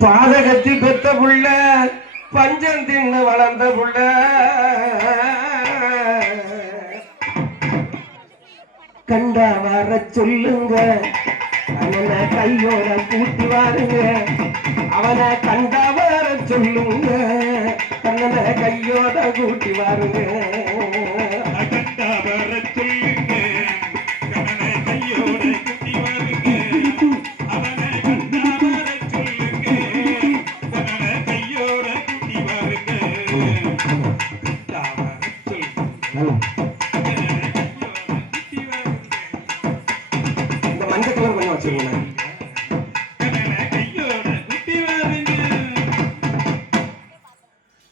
பாதகத்தி பெத்த புள்ள பஞ்சம் தின்னு வளர்ந்த புள்ள கண்டா வர சொல்லுங்க அவனை கையோட கூட்டி வாருங்க அவனை கண்டா வர சொல்லுங்க கண்ணனை கையோட கூட்டி வாருங்க கண்டா வர சொல்லுங்க கண்ணனை கையோட கூட்டி வாருங்க அவனை கண்டா வர சொல்லுங்க கண்ணனை கையோட கூட்டி வாருங்க கண்டா வர சொல்லுங்க மஞ்சள் கலர் கொஞ்சம் வச்சுருங்க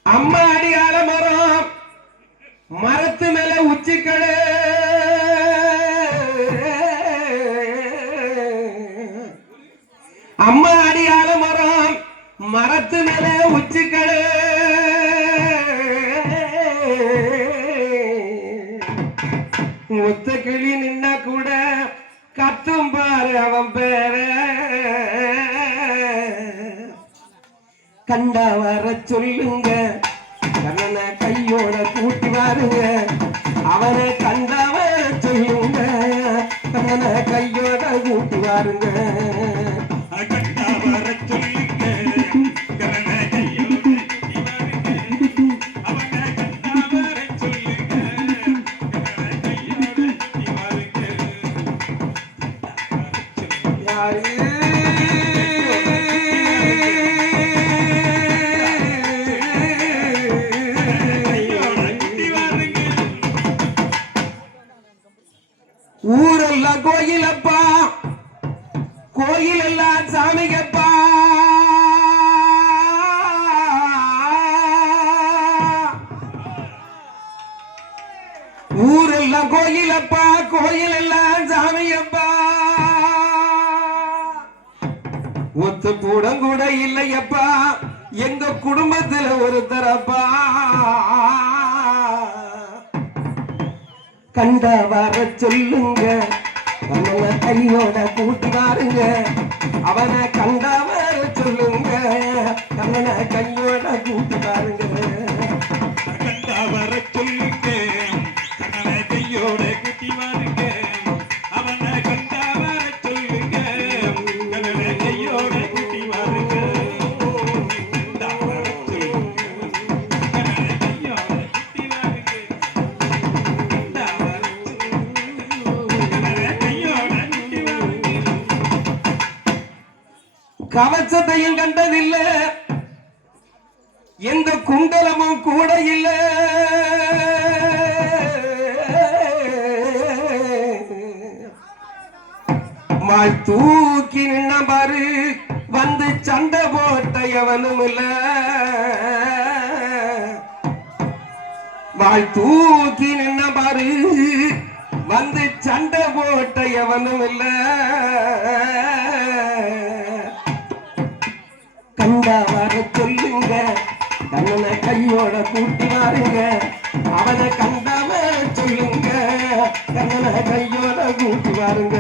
அம்மா அடியால மரம் மரத்து மேல உச்சிக்களே அம்மா அடியால மரம் மரத்து மேல உச்சிக்களே ஒத்த கிளி நின்னா கூட கத்தும் பாரு அவன் பேர கண்டா வர சொல்லுங்க கண்ணனை கையோட கூட்டி வாருங்க அவனை கண்டா வர சொல்லுங்க கண்ணனை கையோட கூட்டி வாருங்க கண்டா வர சொல்லுங்க கண்ணனை கையோட கூட்டி வாருங்க அவனை கண்டா வர சொல்லுங்க கண்ணனை கையோட கூட்டி வாருங்க ஊரெல்லாம் கோயிலப்பா கோயில் எல்லாம் சாமிகப்பா ஊரெல்லாம் கோயிலப்பா கோயில் எல்லாம் சாமியப்பா ஒத்து கூடம் கூட இல்லையப்பா எங்க குடும்பத்துல ஒருத்தரப்பா கண்டா வர சொல்லுங்க கண்ணனை கையோட கூட்டி வாருங்க அவனை கண்டா வர சொல்லுங்க கண்ணனை கையோட கூட்டி வாருங்க கண்டா வர சொல்லுங்க கண்ணனை கையோட கூட்டி வாருங்க அவனை கண்டா வர சொல்லுங்க கண்ணனை கையோட கூட்டி வாருங்க கண்டா வர சொல்லுங்க கண்ணனை கையோட கூட்டி வாருங்க கண்டா வர சொல்லுங்க கண்ணனை கையோட கூட்டி வாருங்க கவச்சத்தையும் கண்டதில்லை எந்த குண்டலமும் கூட இல்ல மால் தூக்கி நின்ன பாரு வந்து சண்டை போட்ட எவனும் இல்ல வாள் தூக்கி நின்ன பாரு வந்து சண்டை போட்ட எவனும் இல்ல கண்டா வர சொல்லுங்க கண்ணனை கையோட கூட்டி வாருங்க அவனை கண்டா வர சொல்லுங்க கண்ணனை கையோட கூட்டி வாருங்க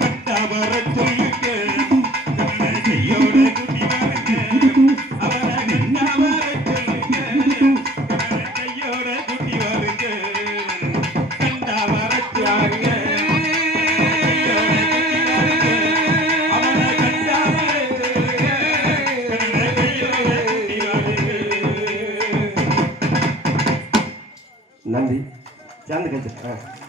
கண்டா வர சொல்லுங்க கண்ணனை கையோட கூட்டி வாருங்க அவனை கண்டா வர சொல்லுங்க கண்ணனை கையோட கூட்டி வாருங்க கண்டா வர சொல்லுங்க நன்றி சேர்ந்து கழிச்சு